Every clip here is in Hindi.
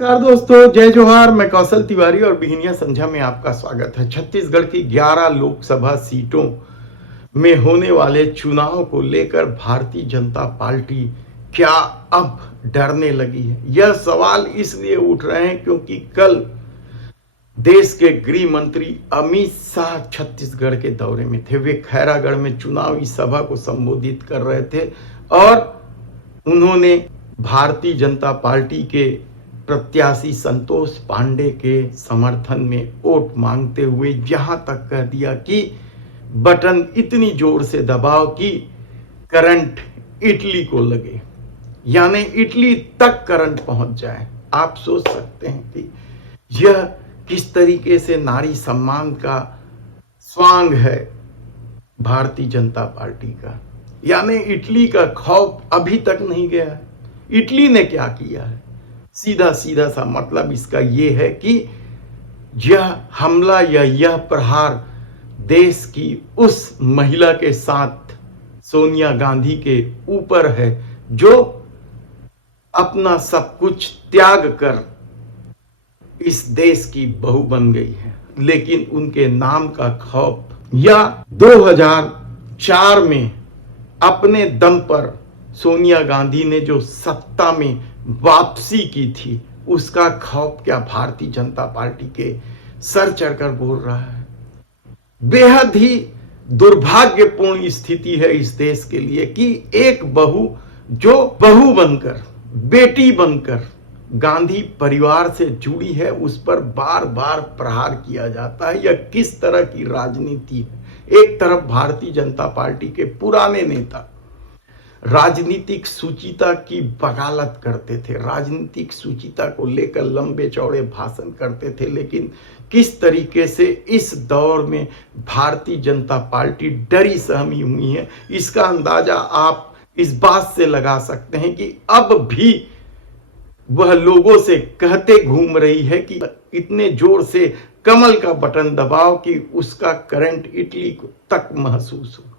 नमस्कार दोस्तों, जय जोहार। मैं कौशल तिवारी और बिहनिया संध्या में आपका स्वागत है। छत्तीसगढ़ की 11 लोकसभा सीटों में होने वाले चुनाव को लेकर भारतीय जनता पार्टी क्या अब डरने लगी है? यह सवाल इसलिए उठ रहे हैं क्योंकि कल देश के गृह मंत्री अमित शाह छत्तीसगढ़ के दौरे में थे। वे खैरागढ़ में चुनावी सभा को संबोधित कर रहे थे और उन्होंने भारतीय जनता पार्टी के प्रत्याशी संतोष पांडे के समर्थन में वोट मांगते हुए यहां तक कह दिया कि बटन इतनी जोर से दबाओ कि करंट इटली को लगे, यानी इटली तक करंट पहुंच जाए। आप सोच सकते हैं कि यह किस तरीके से नारी सम्मान का स्वांग है भारतीय जनता पार्टी का। यानी इटली का खौफ अभी तक नहीं गया है। इटली ने क्या किया है? सीधा सीधा सा मतलब इसका यह है कि यह हमला या यह प्रहार देश की उस महिला के साथ सोनिया गांधी के ऊपर है जो अपना सब कुछ त्याग कर इस देश की बहू बन गई है, लेकिन उनके नाम का खौफ या 2004 में अपने दम पर सोनिया गांधी ने जो सत्ता में वापसी की थी उसका खौफ क्या भारतीय जनता पार्टी के सर चढ़कर बोल रहा है? बेहद ही दुर्भाग्यपूर्ण स्थिति है इस देश के लिए कि एक बहू जो बहू बनकर, बेटी बनकर गांधी परिवार से जुड़ी है, उस पर बार बार प्रहार किया जाता है। यह किस तरह की राजनीति है? एक तरफ भारतीय जनता पार्टी के पुराने नेता राजनीतिक सुचिता की वकालत करते थे, राजनीतिक सुचिता को लेकर लंबे चौड़े भाषण करते थे, लेकिन किस तरीके से इस दौर में भारतीय जनता पार्टी डरी सहमी हुई है, इसका अंदाजा आप इस बात से लगा सकते हैं कि अब भी वह लोगों से कहते घूम रही है कि इतने जोर से कमल का बटन दबाओ कि उसका करंट इटली तक महसूस हो।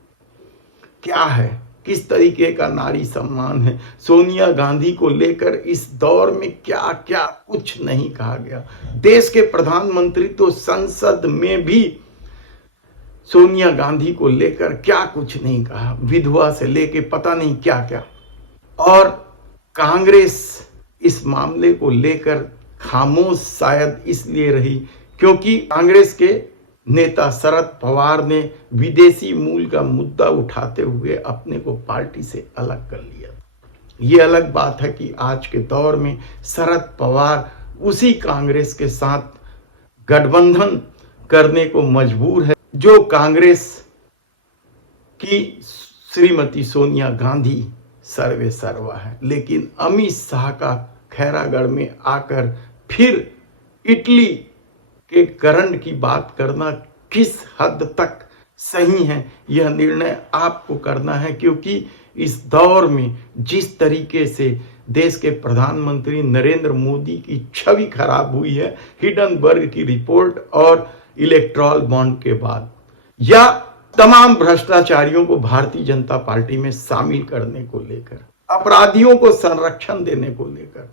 क्या है, किस तरीके का नारी सम्मान है? सोनिया गांधी को लेकर इस दौर में क्या क्या कुछ नहीं कहा गया। देश के प्रधानमंत्री तो संसद में भी सोनिया गांधी को लेकर क्या कुछ नहीं कहा, विधवा से लेके पता नहीं क्या क्या। और कांग्रेस इस मामले को लेकर खामोश शायद इसलिए रही क्योंकि कांग्रेस के नेता शरद पवार ने विदेशी मूल का मुद्दा उठाते हुए अपने को पार्टी से अलग कर लिया। ये अलग बात है कि आज के दौर में शरद पवार उसी कांग्रेस के साथ गठबंधन करने को मजबूर है जो कांग्रेस की श्रीमती सोनिया गांधी सर्वे सर्वा है। लेकिन अमित शाह का खैरागढ़ में आकर फिर इटली के करंट की बात करना किस हद तक सही है, यह निर्णय आपको करना है। क्योंकि इस दौर में जिस तरीके से देश के प्रधानमंत्री नरेंद्र मोदी की छवि खराब हुई है हिडनबर्ग की रिपोर्ट और इलेक्ट्रॉल बॉन्ड के बाद, या तमाम भ्रष्टाचारियों को भारतीय जनता पार्टी में शामिल करने को लेकर, अपराधियों को संरक्षण देने को लेकर,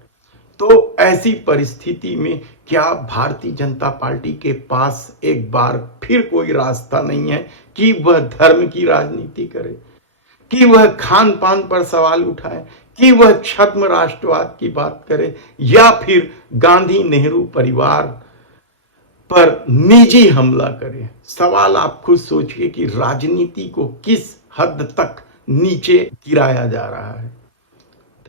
तो ऐसी परिस्थिति में क्या भारतीय जनता पार्टी के पास एक बार फिर कोई रास्ता नहीं है कि वह धर्म की राजनीति करे, कि वह खान पान पर सवाल उठाए, कि वह छद्म राष्ट्रवाद की बात करे, या फिर गांधी नेहरू परिवार पर निजी हमला करे? सवाल आप खुद सोचिए कि राजनीति को किस हद तक नीचे गिराया जा रहा है।